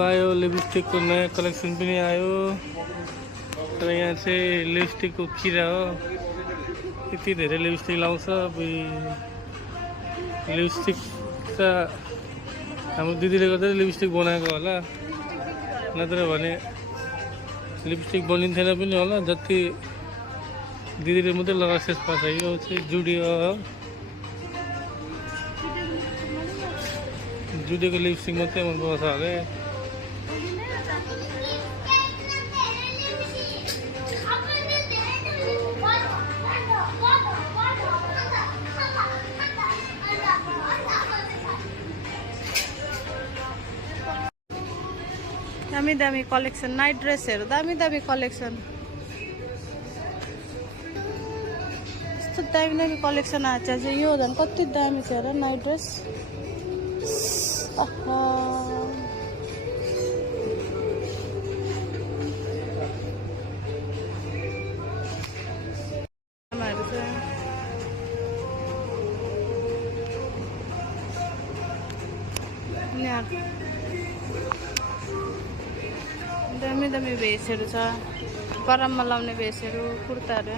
आयो, लिपस्टिकको नयाँ कलेक्सन पनि आयो। तर यहाँ चाहिँ लिपस्टिकको किरा हो, यति धेरै लिपस्टिक लाउँछ। लिपस्टिक त हाम्रो दिदीले गर्दा लिपस्टिक बनाएको होला, नत्र भने लिपस्टिक बनिन्थेन पनि होला। जति दिदीले मात्रै लगाएर शेष पार्छ। यो चाहिँ जुडियो हो, जुडियोको लिपस्टिक मात्रै मन पर्छ अरे। दामी दामी कलेक्सन, नाइट ड्रेसहरू दामी दामी कलेक्सन, यस्तो दामी दामी कलेक्सन आएको छ। यो झन् कति दामी छ हेर नाइट ड्रेस। दामी दामी भेषहरू छ, गरममा लाउने भेषहरू, कुर्ताहरू।